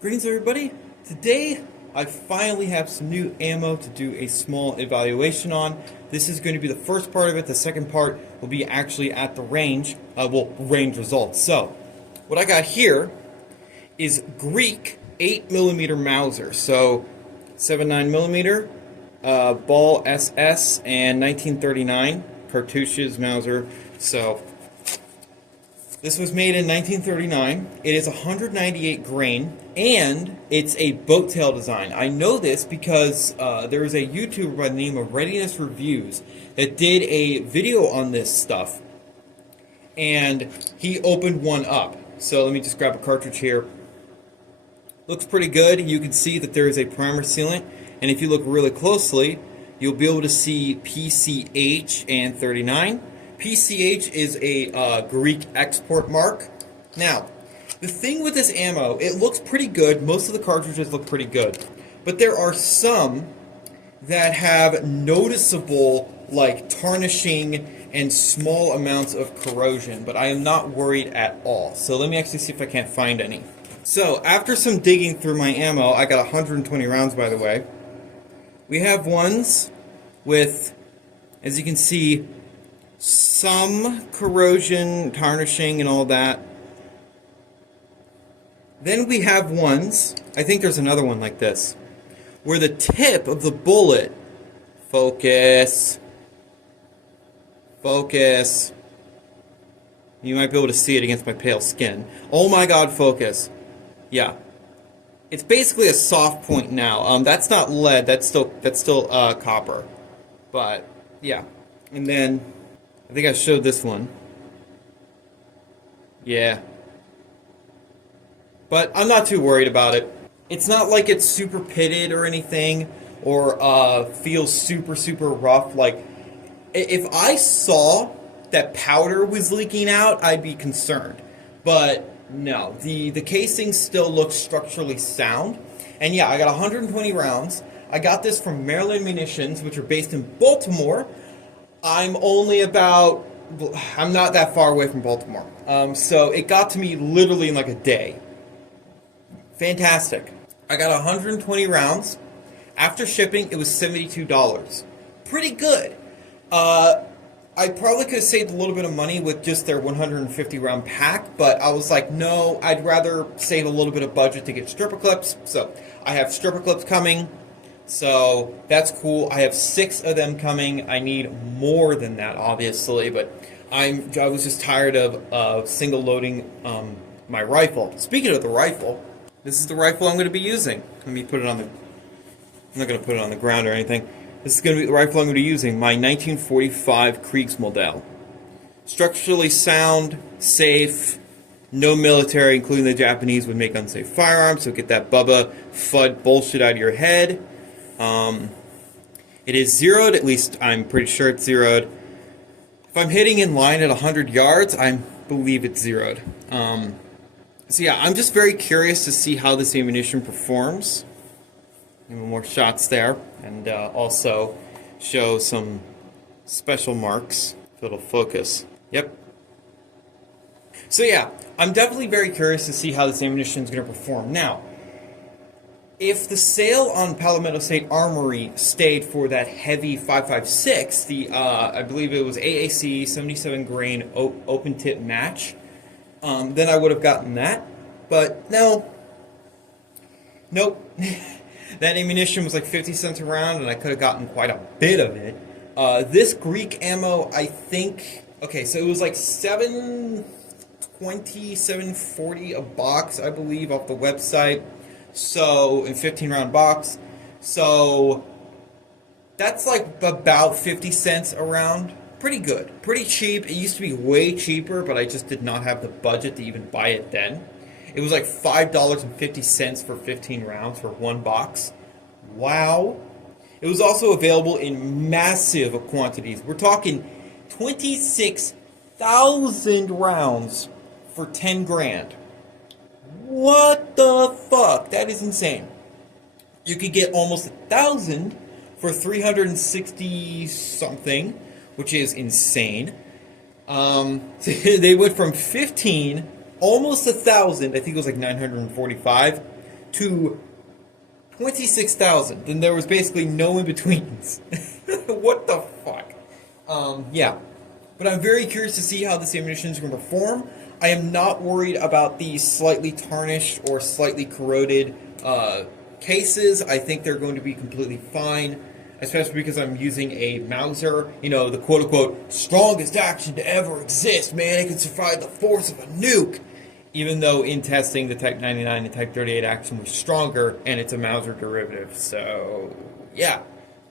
Greetings everybody! Today I finally have some new ammo to do a small evaluation on. This is going to be the first part of it. The second part will be actually at the range, range results. So, what I got here is Greek 8mm Mauser. So, 7.9mm, ball SS, and 1939 cartouches Mauser. So, this was made in 1939. It is 198 grain, and it's a boat tail design. I know this because there is a YouTuber by the name of Readiness Reviews that did a video on this stuff, and he opened one up. So let me just grab a cartridge here. Looks pretty good. You can see that there is a primer sealant, and if you look really closely, you'll be able to see PCH and 39. PCH is a Greek export mark. Now, the thing with this ammo, it looks pretty good. Most of the cartridges look pretty good. But there are some that have noticeable, like, tarnishing and small amounts of corrosion. But I am not worried at all. So let me actually see if I can't find any. So, after some digging through my ammo, I got 120 rounds, by the way. We have ones with, as you can see, some corrosion, tarnishing, and all that. Then we have ones, I think there's another one like this, where the tip of the bullet, focus, you might be able to see it against my pale skin. Oh my god, focus. Yeah. It's basically a soft point now. That's not lead, that's still copper. But, yeah. And then I think I showed this one. Yeah. But I'm not too worried about it. It's not like it's super pitted or anything, or feels super rough. Like, if I saw that powder was leaking out, I'd be concerned. But no, the casing still looks structurally sound. And yeah, I got 120 rounds. I got this from Maryland Munitions, which are based in Baltimore. I'm not that far away from Baltimore. So it got to me literally in like a day. Fantastic. I got 120 rounds. After shipping, it was $72. Pretty good. I probably could have saved a little bit of money with just their 150 round pack, but I was like, no, I'd rather save a little bit of budget to get stripper clips. So I have stripper clips coming. So that's cool. I have 6 of them coming. I need more than that, obviously, but I was just tired of single loading my rifle. Speaking of the rifle, this is the rifle I'm going to be using. Let me put it on the. I'm not going to put it on the ground or anything. This is going to be the rifle I'm going to be using. My 1945 Kriegsmodell. Structurally sound, safe. No military, including the Japanese, would make unsafe firearms. So get that Bubba FUD bullshit out of your head. It is zeroed, at least I'm pretty sure it's zeroed. If I'm hitting in line at 100 yards, I believe it's zeroed. So yeah, I'm just very curious to see how this ammunition performs. More shots there, and also show some special marks, if it'll focus. Yep. So yeah, I'm definitely very curious to see how this ammunition is going to perform. Now, if the sale on Palmetto State Armory stayed for that heavy 5.56, I believe it was AAC 77 grain open tip match, then I would have gotten that. But no, nope. That ammunition was like 50 cents a round, and I could have gotten quite a bit of it. This Greek ammo, I think, okay, so it was like $7.20, $7.40 a box, I believe, off the website. So, in 15 round box. So, that's like about 50 cents a round. Pretty good. Pretty cheap. It used to be way cheaper, but I just did not have the budget to even buy it then. It was like $5.50 for 15 rounds for one box. Wow. It was also available in massive quantities. We're talking 26,000 rounds for 10 grand. What the fuck? That is insane. You could get almost 1,000 for 360 something, which is insane. They went from 15 almost 1,000, I think it was like 945, to 26,000. Then there was basically no in-betweens. What the fuck? Yeah. But I'm very curious to see how this ammunition is going to perform. I am not worried about the slightly tarnished or slightly corroded cases. I think they're going to be completely fine, especially because I'm using a Mauser, you know, the quote-unquote strongest action to ever exist, man. It can survive the force of a nuke. Even though in testing, the Type 99 and Type 38 action was stronger, and it's a Mauser derivative. So, yeah.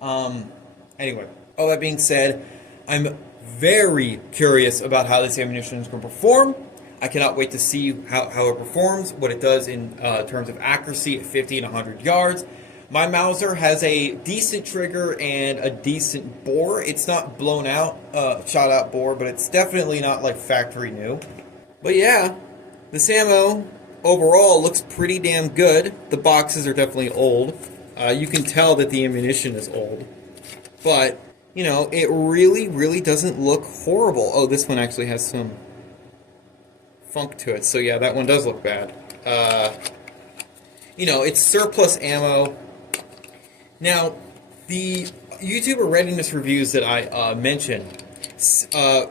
Anyway, all that being said, I'm very curious about how this ammunition is going to perform. I cannot wait to see how it performs, what it does in terms of accuracy at 50 and 100 yards. My Mauser has a decent trigger and a decent bore. It's not blown out, shot out bore, but it's definitely not like factory new. But yeah, this ammo overall looks pretty damn good. The boxes are definitely old. You can tell that the ammunition is old. But, you know, it really, really doesn't look horrible. Oh, this one actually has some funk to it. So yeah, that one does look bad. You know, it's surplus ammo. Now, the YouTuber Readiness Reviews that I mentioned said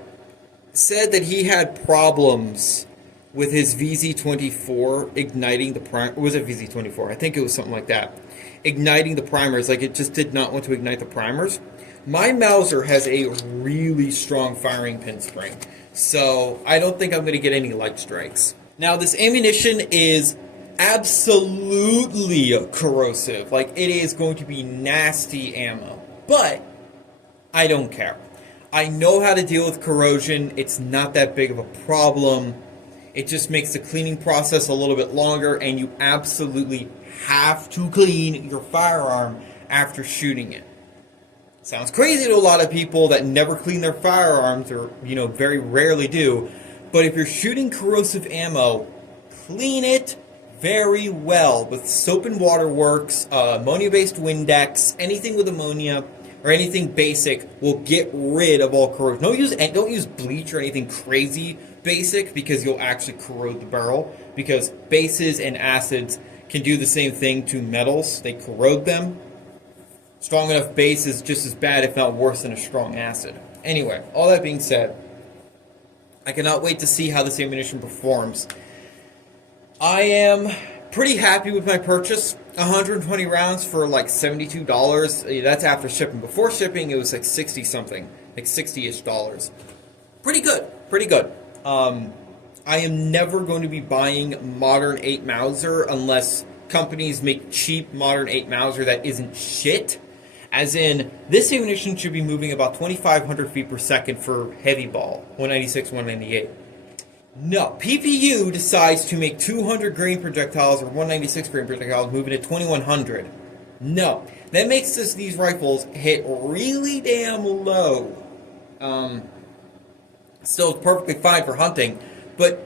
that he had problems with his VZ24 igniting the primer. Was it VZ24? I think it was something like that. Igniting the primers, like it just did not want to ignite the primers. My Mauser has a really strong firing pin spring, so I don't think I'm going to get any light strikes. Now, this ammunition is absolutely corrosive. Like, it is going to be nasty ammo, but I don't care. I know how to deal with corrosion. It's not that big of a problem. It just makes the cleaning process a little bit longer, and you absolutely have to clean your firearm after shooting it. Sounds crazy to a lot of people that never clean their firearms, or, you know, very rarely do. But if you're shooting corrosive ammo, clean it very well. With soap and water works, ammonia-based Windex, anything with ammonia, or anything basic will get rid of all corrosion. Don't use bleach or anything crazy basic, because you'll actually corrode the barrel. Because bases and acids can do the same thing to metals. They corrode them. Strong enough base is just as bad, if not worse, than a strong acid. Anyway, all that being said, I cannot wait to see how this ammunition performs. I am pretty happy with my purchase. 120 rounds for like $72. That's after shipping. Before shipping, it was like 60 something, like $60-ish dollars. Pretty good, pretty good. I am never going to be buying modern 8 Mauser unless companies make cheap modern 8 Mauser that isn't shit. As in, this ammunition should be moving about 2,500 feet per second for heavy ball, 196, 198. No, PPU decides to make 200 grain projectiles or 196 grain projectiles moving at 2,100. No, that makes these rifles hit really damn low. Still perfectly fine for hunting, but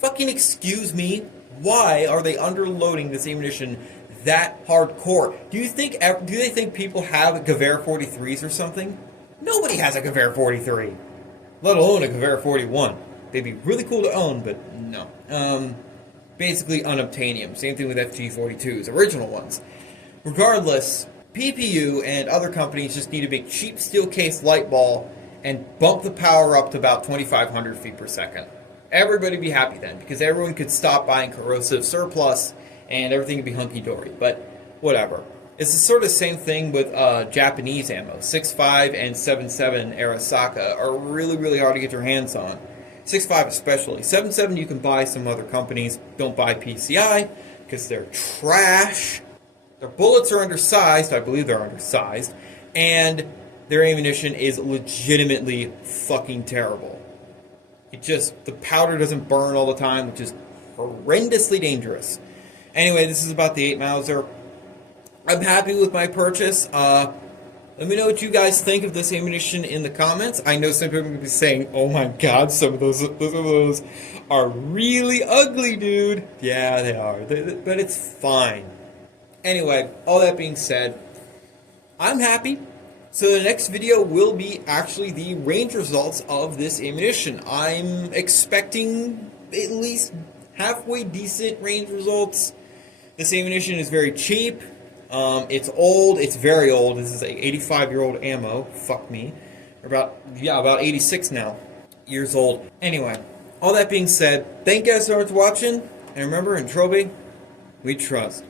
fucking excuse me, why are they underloading this ammunition that hardcore? Do they think people have Gewehr 43s or something? Nobody has a Gewehr 43, let alone a Gewehr 41. They'd be really cool to own, but no. Basically unobtainium. Same thing with FG42s, original ones. Regardless, PPU and other companies just need to make cheap steel case light ball and bump the power up to about 2,500 feet per second. Everybody would be happy then, because everyone could stop buying corrosive surplus and everything would be hunky-dory. But whatever. It's the sort of same thing with Japanese ammo. 6.5 and 7.7 Arasaka are really, really hard to get your hands on. 6.5 especially. 7.7 you can buy some other companies. Don't buy PCI, because they're trash. Their bullets are undersized. I believe they're undersized. And their ammunition is legitimately fucking terrible. The powder doesn't burn all the time, which is horrendously dangerous. Anyway, this is about the 8 Mauser. I'm happy with my purchase. Let me know what you guys think of this ammunition in the comments. I know some people are going to be saying, oh my god, some of those are really ugly, dude. Yeah, they are. But it's fine. Anyway, all that being said, I'm happy. So the next video will be actually the range results of this ammunition. I'm expecting at least halfway decent range results. This ammunition is very cheap. It's old. It's very old. This is a 85-year-old ammo. Fuck me. About 86 now years old. Anyway, all that being said, thank you guys so much for watching. And remember, in Troby, we trust.